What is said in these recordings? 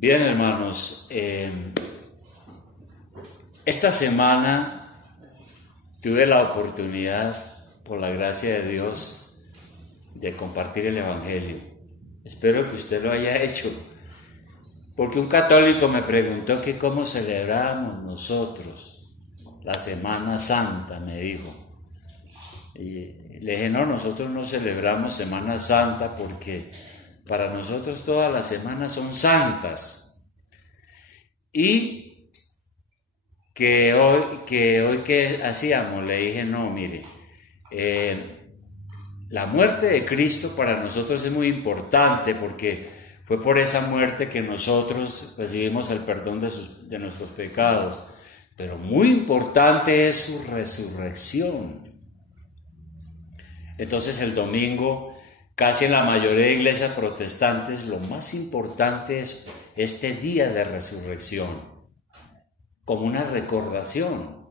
Bien, hermanos, esta semana tuve la oportunidad, por la gracia de Dios, de compartir el Evangelio. Espero que usted lo haya hecho, porque un católico me preguntó que cómo celebramos nosotros la Semana Santa, me dijo. Y le dije, no, nosotros no celebramos Semana Santa porque para nosotros todas las semanas son santas. Y que hoy ¿qué hacíamos? Le dije, no, mire, la muerte de Cristo para nosotros es muy importante porque fue por esa muerte que nosotros recibimos el perdón de nuestros pecados. Pero muy importante es su resurrección. Entonces el domingo, casi en la mayoría de iglesias protestantes, lo más importante es este día de resurrección, como una recordación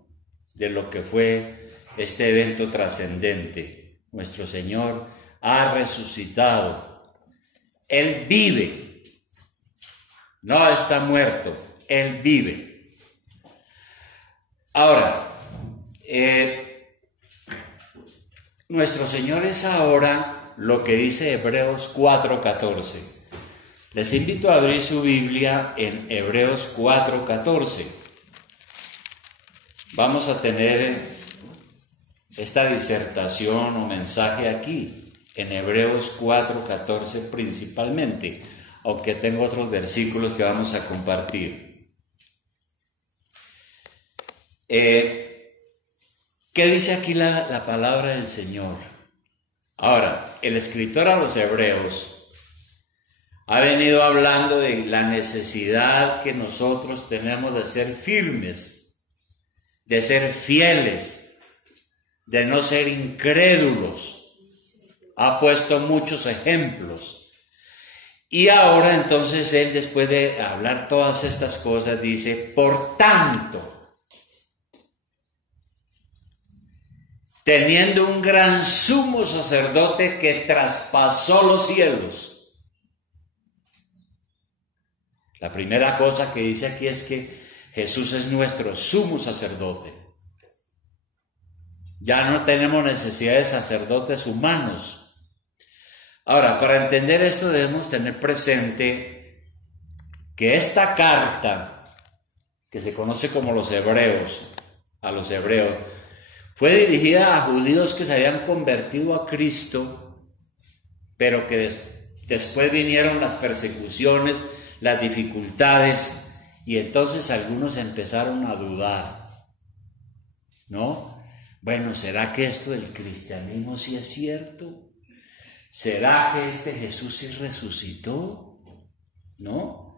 de lo que fue este evento trascendente. Nuestro Señor ha resucitado. Él vive. No está muerto. Él vive. Ahora, nuestro Señor es ahora lo que dice Hebreos 4:14. Les invito a abrir su Biblia en Hebreos 4:14. Vamos a tener esta disertación o mensaje aquí, en Hebreos 4:14 principalmente, aunque tengo otros versículos que vamos a compartir. ¿Qué dice aquí la palabra del Señor? Ahora, el escritor a los Hebreos ha venido hablando de la necesidad que nosotros tenemos de ser firmes, de ser fieles, de no ser incrédulos. Ha puesto muchos ejemplos. Y ahora entonces él, después de hablar todas estas cosas, dice, por tanto, teniendo un gran sumo sacerdote que traspasó los cielos. La primera cosa que dice aquí es que Jesús es nuestro sumo sacerdote. Ya no tenemos necesidad de sacerdotes humanos. Ahora, para entender esto debemos tener presente que esta carta, que se conoce como los Hebreos, a los Hebreos, fue dirigida a judíos que se habían convertido a Cristo, pero que después vinieron las persecuciones, las dificultades, y entonces algunos empezaron a dudar, ¿no? Bueno, ¿será que esto del cristianismo sí es cierto? ¿Será que este Jesús sí resucitó? ¿No?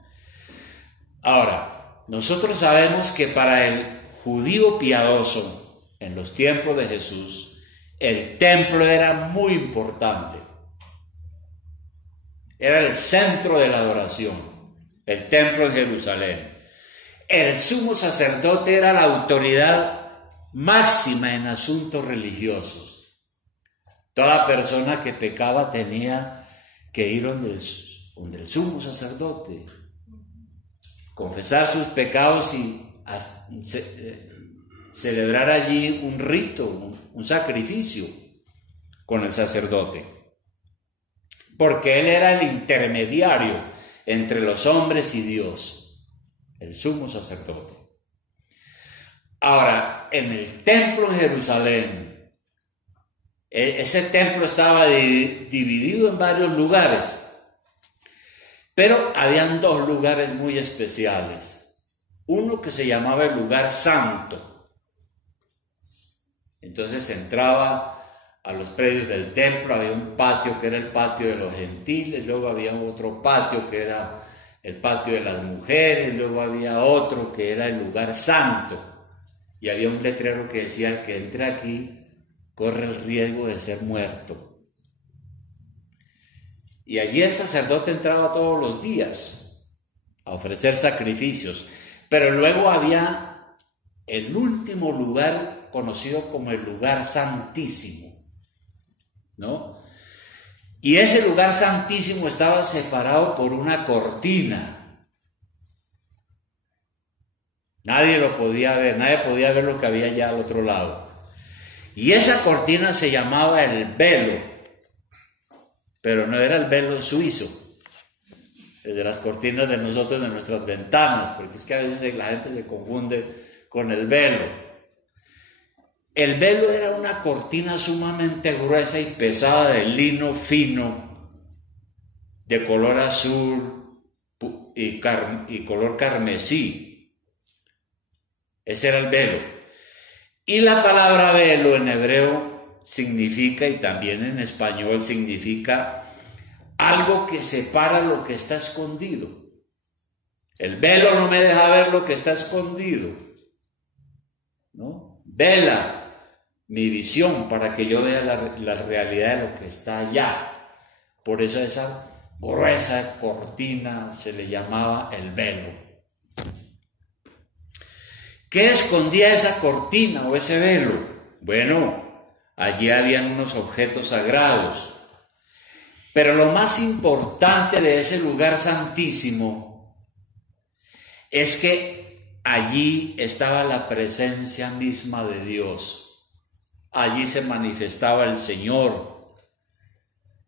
Ahora, nosotros sabemos que para el judío piadoso, en los tiempos de Jesús, el templo era muy importante. Era el centro de la adoración, el templo de Jerusalén. El sumo sacerdote era la autoridad máxima en asuntos religiosos. Toda persona que pecaba tenía que ir donde el sumo sacerdote, confesar sus pecados y celebrar allí un rito, un sacrificio con el sacerdote, porque él era el intermediario entre los hombres y Dios, el sumo sacerdote. Ahora, en el templo de Jerusalén, ese templo estaba dividido en varios lugares, pero habían dos lugares muy especiales. Uno que se llamaba el lugar santo. Entonces entraba a los predios del templo, había un patio que era el patio de los gentiles, luego había otro patio que era el patio de las mujeres, luego había otro que era el lugar santo, y había un letrero que decía, el que entre aquí corre el riesgo de ser muerto. Y allí el sacerdote entraba todos los días a ofrecer sacrificios, pero luego había el último lugar conocido como el lugar santísimo, ¿no? Y ese lugar santísimo estaba separado por una cortina. nadie lo podía ver, nadie podía ver lo que había allá al otro lado. Y esa cortina se llamaba el velo, pero no era el velo suizo, el de las cortinas de nosotros, de nuestras ventanas, porque es que a veces la gente se confunde con el velo. El velo era una cortina sumamente gruesa y pesada de lino fino, de color azul y color carmesí. Ese era el velo. Y la palabra velo en hebreo significa, y también en español significa, algo que separa lo que está escondido. El velo no me deja ver lo que está escondido, ¿no? Vela mi visión para que yo vea la realidad de lo que está allá. Por eso esa gruesa cortina se le llamaba el velo. ¿Qué escondía esa cortina o ese velo? Bueno, allí habían unos objetos sagrados. Pero lo más importante de ese lugar santísimo es que allí estaba la presencia misma de Dios. Allí se manifestaba el Señor.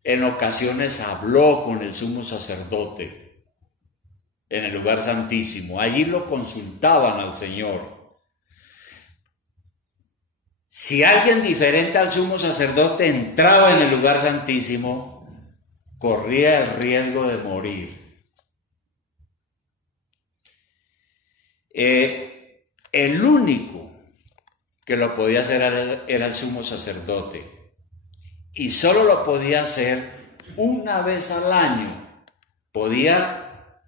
En ocasiones habló con el sumo sacerdote en el lugar santísimo. Allí lo consultaban al Señor. Si alguien diferente al sumo sacerdote entraba en el lugar santísimo, corría el riesgo de morir. El único que lo podía hacer era el sumo sacerdote, y solo lo podía hacer una vez al año. Podía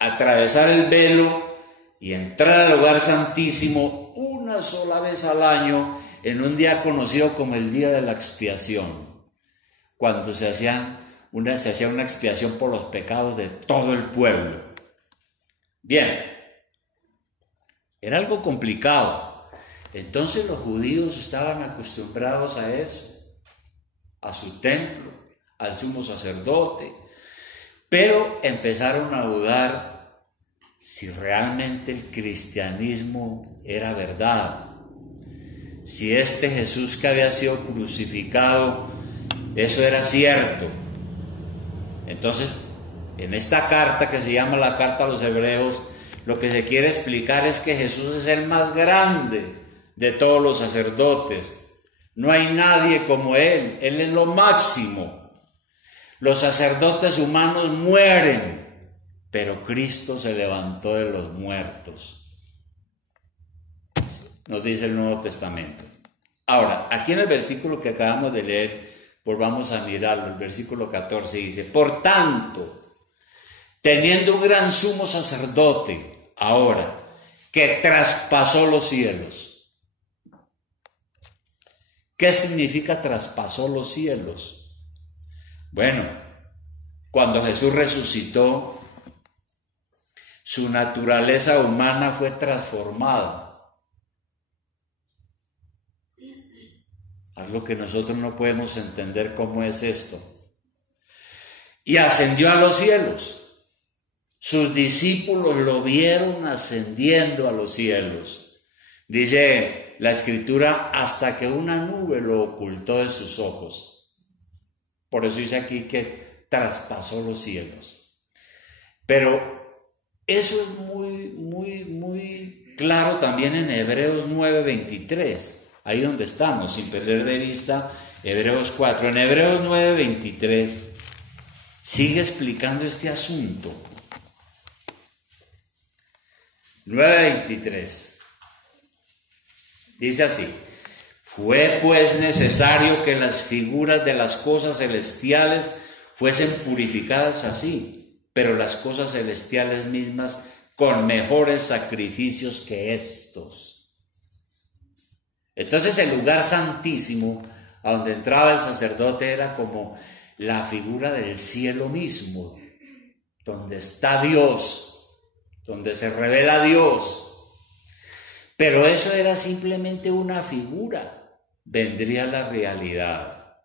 atravesar el velo y entrar al lugar santísimo una sola vez al año, en un día conocido como el día de la expiación, cuando se hacía una expiación por los pecados de todo el pueblo. Bien, era algo complicado. Entonces los judíos estaban acostumbrados a eso, a su templo, al sumo sacerdote, pero empezaron a dudar si realmente el cristianismo era verdad, si este Jesús que había sido crucificado, eso era cierto. Entonces, en esta carta que se llama la Carta a los Hebreos, lo que se quiere explicar es que Jesús es el más grande de todos los sacerdotes. No hay nadie como Él es lo máximo. Los sacerdotes humanos mueren, pero Cristo se levantó de los muertos, nos dice el Nuevo Testamento. Ahora, aquí en el versículo que acabamos de leer, volvamos a mirarlo, el versículo 14 dice: por tanto, teniendo un gran sumo sacerdote ahora, que traspasó los cielos. ¿Qué significa traspasó los cielos? Bueno, cuando Jesús resucitó, su naturaleza humana fue transformada. Algo que nosotros no podemos entender cómo es esto. Y ascendió a los cielos. Sus discípulos lo vieron ascendiendo a los cielos. Dice la Escritura, hasta que una nube lo ocultó de sus ojos. Por eso dice aquí que traspasó los cielos. Pero eso es muy claro también en Hebreos 9:23, ahí donde estamos, sin perder de vista Hebreos 4. En Hebreos 9:23 sigue explicando este asunto. 9:23 dice así: fue pues necesario que las figuras de las cosas celestiales fuesen purificadas así, pero las cosas celestiales mismas con mejores sacrificios que estos. Entonces el lugar santísimo a donde entraba el sacerdote era como la figura del cielo mismo, donde está Dios, donde se revela Dios. Pero eso era simplemente una figura, vendría la realidad.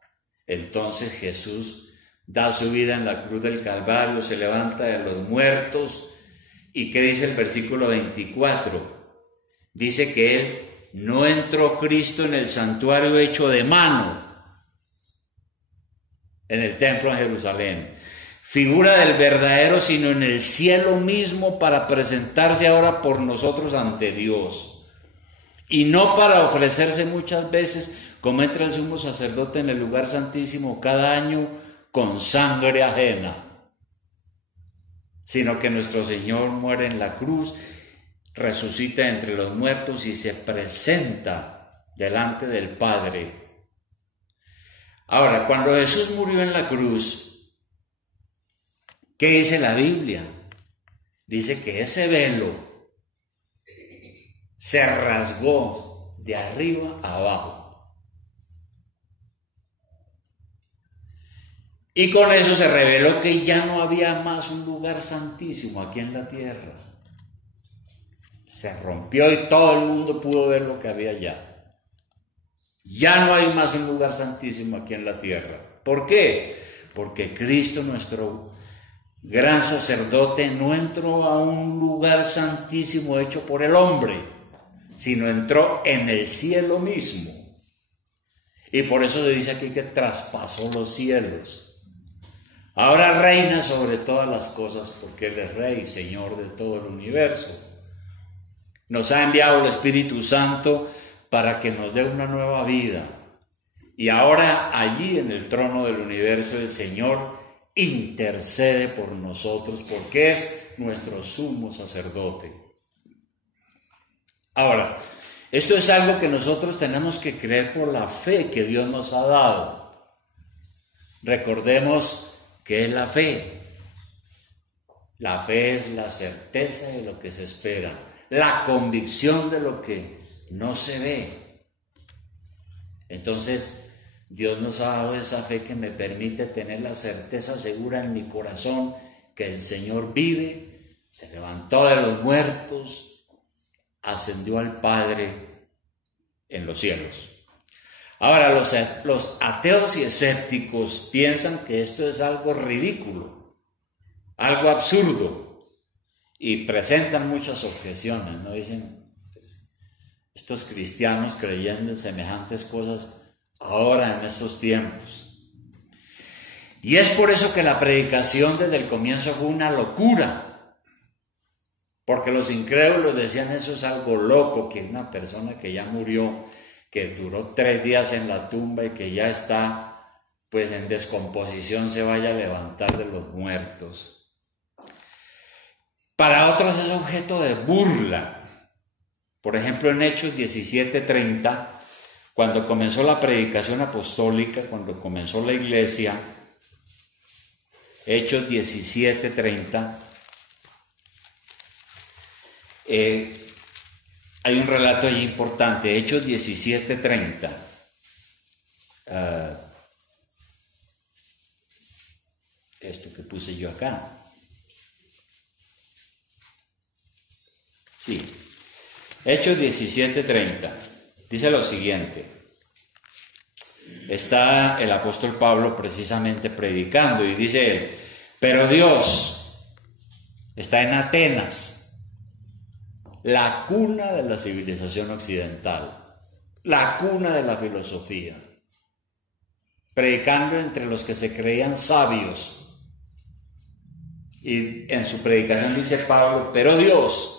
Entonces Jesús da su vida en la cruz del Calvario, se levanta de los muertos. ¿Y qué dice el versículo 24? dice que él no entró Cristo en el santuario hecho de mano, en el templo en Jerusalén, figura del verdadero, sino en el cielo mismo, para presentarse ahora por nosotros ante Dios, y no para ofrecerse muchas veces, como entra el sumo sacerdote en el lugar santísimo cada año con sangre ajena, sino que nuestro Señor muere en la cruz, resucita entre los muertos y se presenta delante del Padre. Ahora, cuando Jesús murió en la cruz, ¿qué dice la Biblia? Dice que ese velo se rasgó de arriba a abajo. Y con eso se reveló que ya no había más un lugar santísimo aquí en la tierra. Se rompió y todo el mundo pudo ver lo que había allá. Ya no hay más un lugar santísimo aquí en la tierra. ¿Por qué? Porque Cristo, nuestro gran sacerdote, no entró a un lugar santísimo hecho por el hombre, sino entró en el cielo mismo. Y por eso se dice aquí que traspasó los cielos. Ahora reina sobre todas las cosas porque Él es Rey, Señor de todo el universo. Nos ha enviado el Espíritu Santo para que nos dé una nueva vida. Y ahora allí en el trono del universo el Señor intercede por nosotros porque es nuestro sumo sacerdote. Ahora, esto es algo que nosotros tenemos que creer por la fe que Dios nos ha dado. Recordemos que es la fe. La fe es la certeza de lo que se espera, la convicción de lo que no se ve. Entonces, Dios nos ha dado esa fe que me permite tener la certeza segura en mi corazón que el Señor vive, se levantó de los muertos, ascendió al Padre en los cielos. Ahora, los ateos y escépticos piensan que esto es algo ridículo, algo absurdo, y presentan muchas objeciones, ¿no? Dicen, pues, estos cristianos creyendo en semejantes cosas ahora en estos tiempos. Y es por eso que la predicación desde el comienzo fue una locura, porque los incrédulos decían eso es algo loco, que una persona que ya murió, que duró 3 días en la tumba y que ya está pues en descomposición, se vaya a levantar de los muertos. Para otros es objeto de burla. Por ejemplo, en Hechos 17:30, cuando comenzó la predicación apostólica, cuando comenzó la iglesia, Hechos 17:30, hay un relato allí importante, Hechos 17:30. Esto que puse yo acá. Sí. Hechos 17:30. Dice lo siguiente. Está el apóstol Pablo precisamente predicando y dice él, pero Dios está en Atenas, la cuna de la civilización occidental, la cuna de la filosofía, predicando entre los que se creían sabios. Y en su predicación dice Pablo, pero Dios,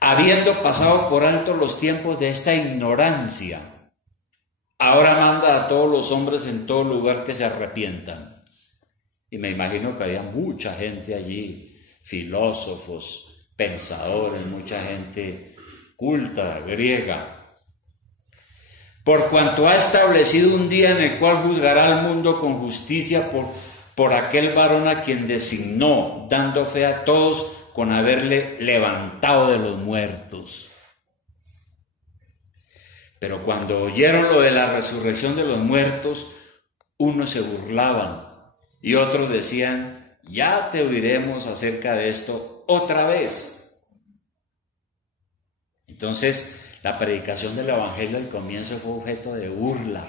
habiendo pasado por alto los tiempos de esta ignorancia, ahora manda a todos los hombres en todo lugar que se arrepientan. Y me imagino que había mucha gente allí, filósofos, pensadores, mucha gente culta, griega. Por cuanto ha establecido un día en el cual juzgará al mundo con justicia por aquel varón a quien designó, dando fe a todos con haberle levantado de los muertos. Pero cuando oyeron lo de la resurrección de los muertos, unos se burlaban y otros decían, ya te oiremos acerca de esto otra vez. Entonces, la predicación del Evangelio al comienzo fue objeto de burla,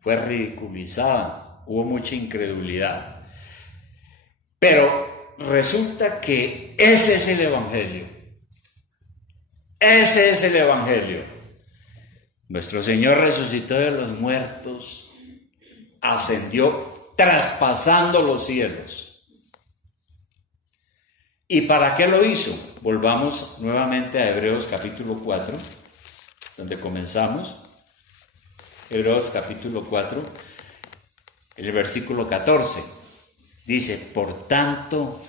fue ridiculizada, hubo mucha incredulidad. Pero resulta que ese es el Evangelio. Ese es el Evangelio. Nuestro Señor resucitó de los muertos, ascendió traspasando los cielos. ¿Y para qué lo hizo? Volvamos nuevamente a Hebreos capítulo 4, donde comenzamos. Hebreos capítulo 4, el versículo 14. Dice, por tanto,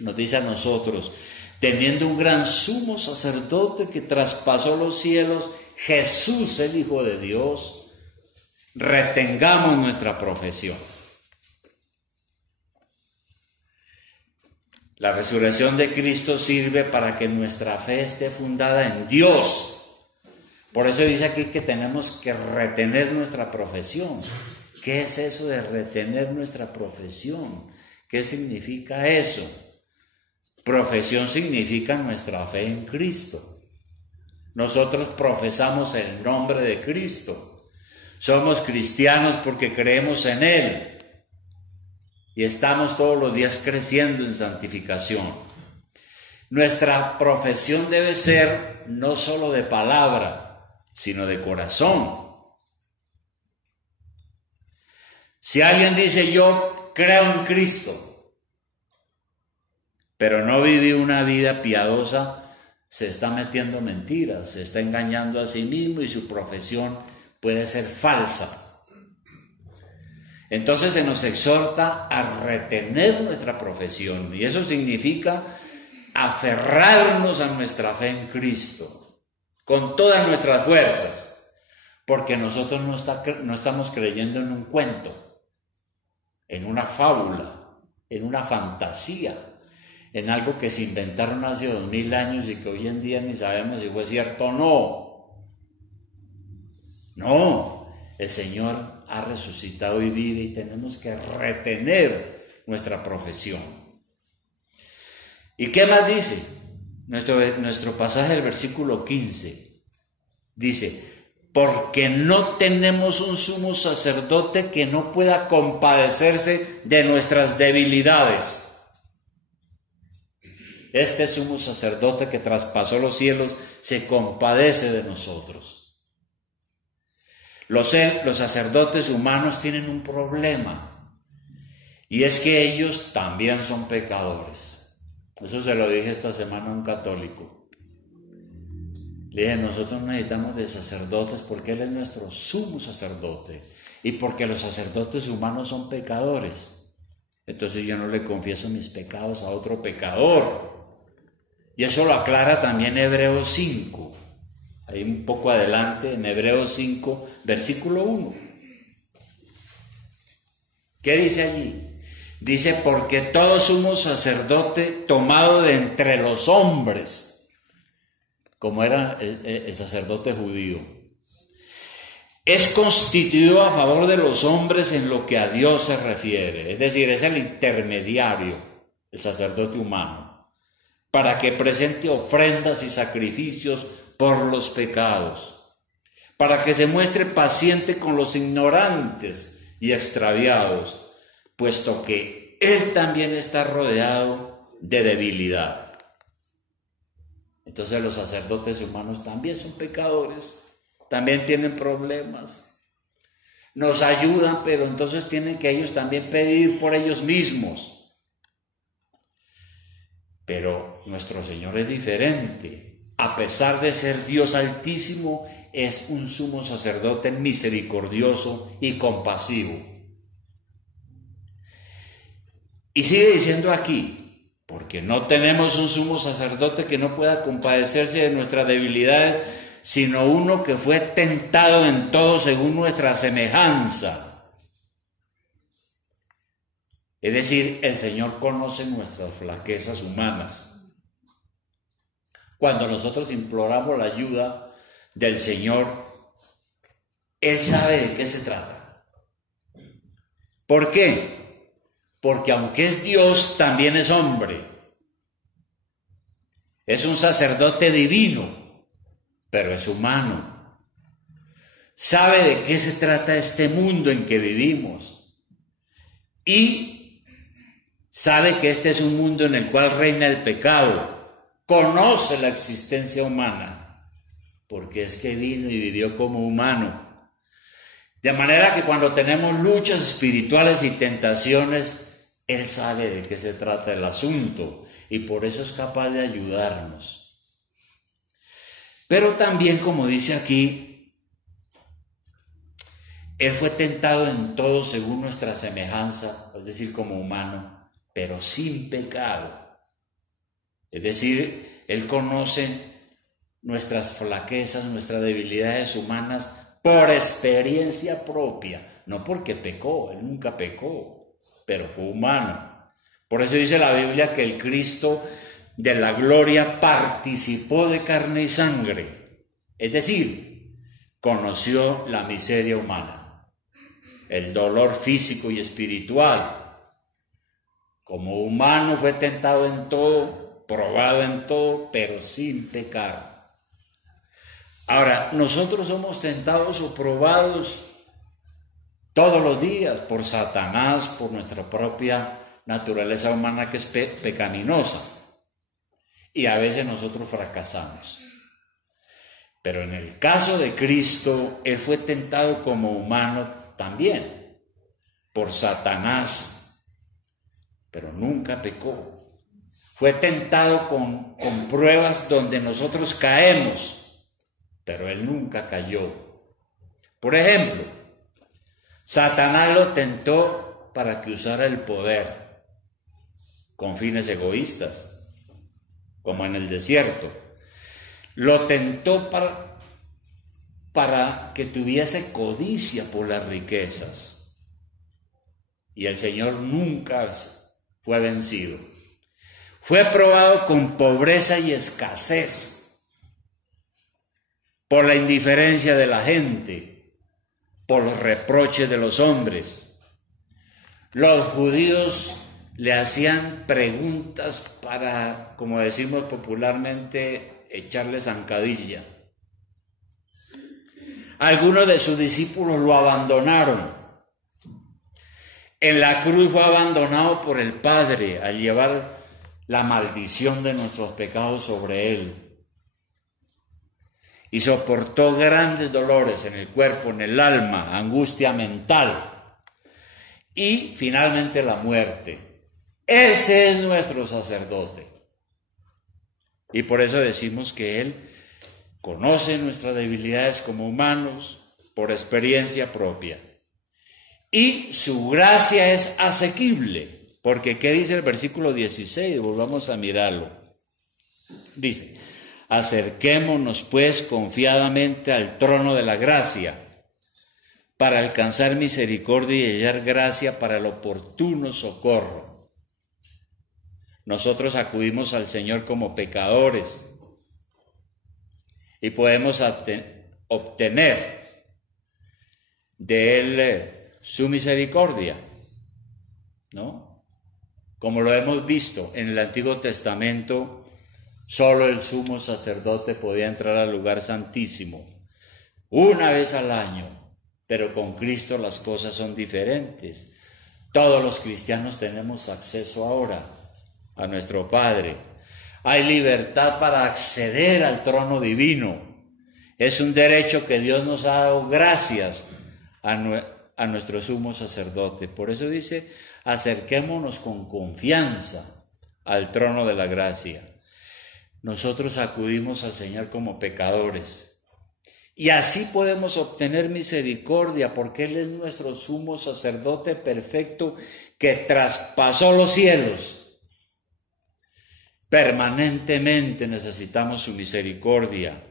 nos dice a nosotros, teniendo un gran sumo sacerdote que traspasó los cielos, Jesús el Hijo de Dios, retengamos nuestra profesión. La resurrección de Cristo sirve para que nuestra fe esté fundada en Dios. Por eso dice aquí que tenemos que retener nuestra profesión. ¿Qué es eso de retener nuestra profesión? ¿Qué significa eso? Profesión significa nuestra fe en Cristo. Nosotros profesamos el nombre de Cristo. Somos cristianos porque creemos en Él. Y estamos todos los días creciendo en santificación. Nuestra profesión debe ser no solo de palabra, sino de corazón. Si alguien dice yo creo en Cristo, pero no vive una vida piadosa, se está metiendo mentiras, se está engañando a sí mismo y su profesión puede ser falsa. Entonces se nos exhorta a retener nuestra profesión y eso significa aferrarnos a nuestra fe en Cristo con todas nuestras fuerzas, porque nosotros no estamos creyendo en un cuento, en una fábula, en una fantasía, en algo que se inventaron hace 2000 años y que hoy en día ni sabemos si fue cierto o no. No, el Señor ha resucitado y vive y tenemos que retener nuestra profesión. ¿Y qué más dice? Nuestro pasaje del versículo 15 dice, porque no tenemos un sumo sacerdote que no pueda compadecerse de nuestras debilidades. Este sumo sacerdote que traspasó los cielos se compadece de nosotros. Los sacerdotes humanos tienen un problema y es que ellos también son pecadores. Eso se lo dije esta semana a un católico. Le dije, nosotros necesitamos de sacerdotes porque Él es nuestro sumo sacerdote y porque los sacerdotes humanos son pecadores. Entonces yo no le confieso mis pecados a otro pecador. Y eso lo aclara también Hebreos 5. Ahí un poco adelante, en Hebreos 5, versículo 1. ¿Qué dice allí? Dice, porque todo sumo sacerdote tomado de entre los hombres, como era el sacerdote judío, es constituido a favor de los hombres en lo que a Dios se refiere. Es decir, es el intermediario, el sacerdote humano, para que presente ofrendas y sacrificios por los pecados, para que se muestre paciente con los ignorantes y extraviados, puesto que Él también está rodeado de debilidad. Entonces los sacerdotes humanos también son pecadores, también tienen problemas, nos ayudan, pero entonces tienen que ellos también pedir por ellos mismos. Pero nuestro Señor es diferente. A pesar de ser Dios altísimo, es un sumo sacerdote misericordioso y compasivo. Y sigue diciendo aquí, porque no tenemos un sumo sacerdote que no pueda compadecerse de nuestras debilidades, sino uno que fue tentado en todo según nuestra semejanza. Es decir, el Señor conoce nuestras flaquezas humanas. Cuando nosotros imploramos la ayuda del Señor, Él sabe de qué se trata. ¿Por qué? Porque aunque es Dios, también es hombre. Es un sacerdote divino, pero es humano. Sabe de qué se trata este mundo en que vivimos. Y sabe que este es un mundo en el cual reina el pecado. Conoce la existencia humana porque es que vino y vivió como humano. De manera que cuando tenemos luchas espirituales y tentaciones, Él sabe de qué se trata el asunto y por eso es capaz de ayudarnos. Pero también, como dice aquí, Él fue tentado en todo según nuestra semejanza, es decir, como humano, pero sin pecado. Es decir, Él conoce nuestras flaquezas, nuestras debilidades humanas por experiencia propia, no porque pecó, Él nunca pecó, pero fue humano. Por eso dice la Biblia que el Cristo de la gloria participó de carne y sangre, es decir, conoció la miseria humana, el dolor físico y espiritual. Como humano fue tentado en todo, probado en todo, pero sin pecar. Ahora, nosotros somos tentados o probados todos los días por Satanás, por nuestra propia naturaleza humana que es pecaminosa. Y a veces nosotros fracasamos. Pero en el caso de Cristo, Él fue tentado como humano también por Satanás, pero nunca pecó. Fue tentado con pruebas donde nosotros caemos, pero Él nunca cayó. Por ejemplo, Satanás lo tentó para que usara el poder con fines egoístas, como en el desierto. Lo tentó para que tuviese codicia por las riquezas. Y el Señor nunca fue vencido. Fue probado con pobreza y escasez, por la indiferencia de la gente, por los reproches de los hombres. Los judíos le hacían preguntas para, como decimos popularmente, echarle zancadilla. Algunos de sus discípulos lo abandonaron. En la cruz fue abandonado por el Padre al llevar la maldición de nuestros pecados sobre Él. Y soportó grandes dolores en el cuerpo, en el alma, angustia mental y finalmente la muerte. Ese es nuestro sacerdote. Y por eso decimos que Él conoce nuestras debilidades como humanos por experiencia propia. Y su gracia es asequible. Porque, ¿qué dice el versículo 16? Volvamos a mirarlo. Dice, acerquémonos pues confiadamente al trono de la gracia, para alcanzar misericordia y hallar gracia para el oportuno socorro. Nosotros acudimos al Señor como pecadores y podemos obtener de Él su misericordia, ¿no? Como lo hemos visto en el Antiguo Testamento, solo el sumo sacerdote podía entrar al lugar santísimo una vez al año, pero con Cristo las cosas son diferentes. Todos los cristianos tenemos acceso ahora a nuestro Padre. Hay libertad para acceder al trono divino. Es un derecho que Dios nos ha dado gracias a nuestro sumo sacerdote. Por eso dice, acerquémonos con confianza al trono de la gracia. Nosotros acudimos al Señor como pecadores y así podemos obtener misericordia porque Él es nuestro sumo sacerdote perfecto que traspasó los cielos. Permanentemente necesitamos su misericordia.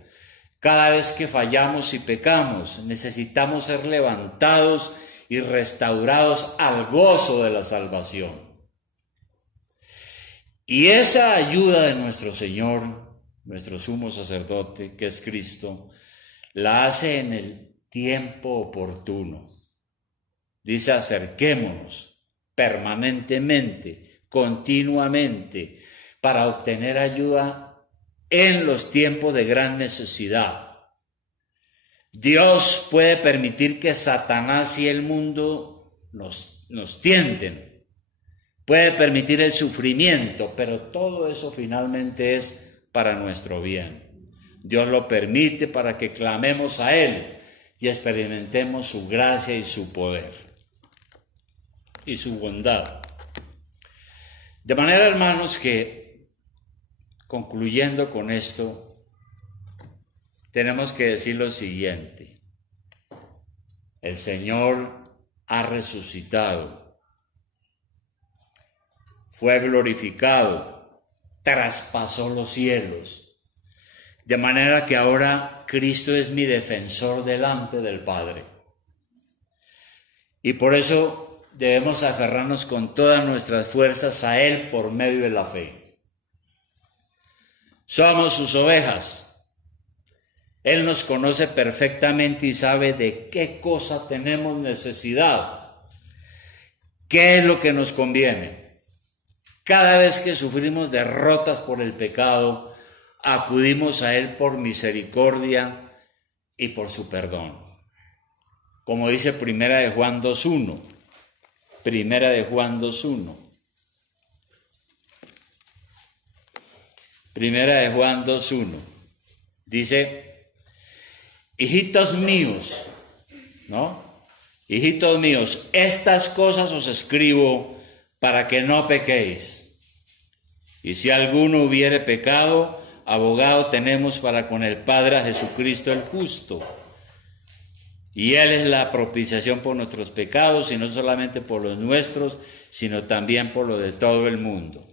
Cada vez que fallamos y pecamos, necesitamos ser levantados y restaurados al gozo de la salvación. Y esa ayuda de nuestro Señor, nuestro sumo sacerdote, que es Cristo, la hace en el tiempo oportuno. Dice, acerquémonos permanentemente, continuamente, para obtener ayuda en los tiempos de gran necesidad. Dios puede permitir que Satanás y el mundo nos tienten. Puede permitir el sufrimiento, pero todo eso finalmente es para nuestro bien. Dios lo permite para que clamemos a Él y experimentemos su gracia y su poder y su bondad. De manera, hermanos, que concluyendo con esto, tenemos que decir lo siguiente: el Señor ha resucitado, fue glorificado, traspasó los cielos, de manera que ahora Cristo es mi defensor delante del Padre. Y por eso debemos aferrarnos con todas nuestras fuerzas a Él por medio de la fe. Somos sus ovejas. Él nos conoce perfectamente y sabe de qué cosa tenemos necesidad, qué es lo que nos conviene. Cada vez que sufrimos derrotas por el pecado, acudimos a Él por misericordia y por su perdón. Como dice Primera de Juan 2:1. Primera de Juan 2:1. Primera de Juan 2:1. Dice: hijitos míos, ¿no? Hijitos míos, estas cosas os escribo para que no pequéis. Y si alguno hubiere pecado, abogado tenemos para con el Padre a Jesucristo el justo. Y Él es la propiciación por nuestros pecados, y no solamente por los nuestros, sino también por los de todo el mundo.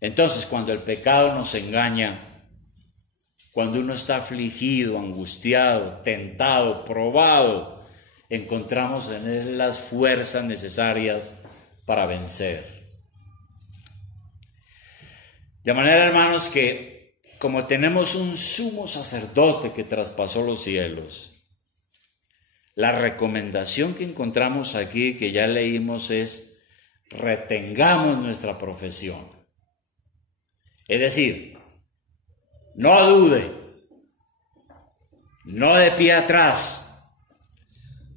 Entonces, cuando el pecado nos engaña, cuando uno está afligido, angustiado, tentado, probado, encontramos en Él las fuerzas necesarias para vencer. De manera, hermanos, que como tenemos un sumo sacerdote que traspasó los cielos, la recomendación que encontramos aquí, que ya leímos, es: retengamos nuestra profesión. Es decir, no dude, no de pie atrás,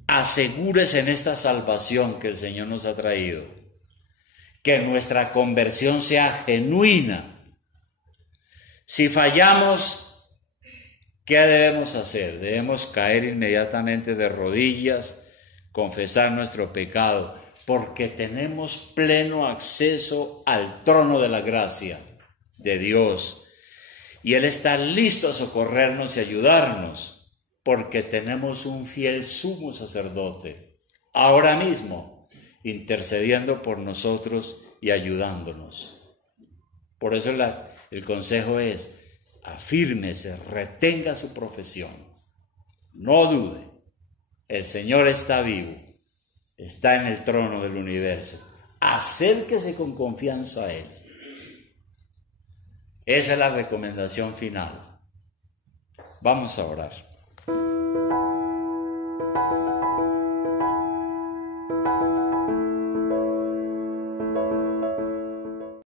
asegúrese en esta salvación que el Señor nos ha traído, que nuestra conversión sea genuina. Si fallamos, ¿qué debemos hacer? Debemos caer inmediatamente de rodillas, confesar nuestro pecado, porque tenemos pleno acceso al trono de la gracia de Dios. Y Él está listo a socorrernos y ayudarnos, porque tenemos un fiel sumo sacerdote, ahora mismo, intercediendo por nosotros y ayudándonos. Por eso el consejo es: afírmese, retenga su profesión, no dude. El Señor está vivo, está en el trono del universo. Acérquese con confianza a Él. Esa es la recomendación final. Vamos a orar.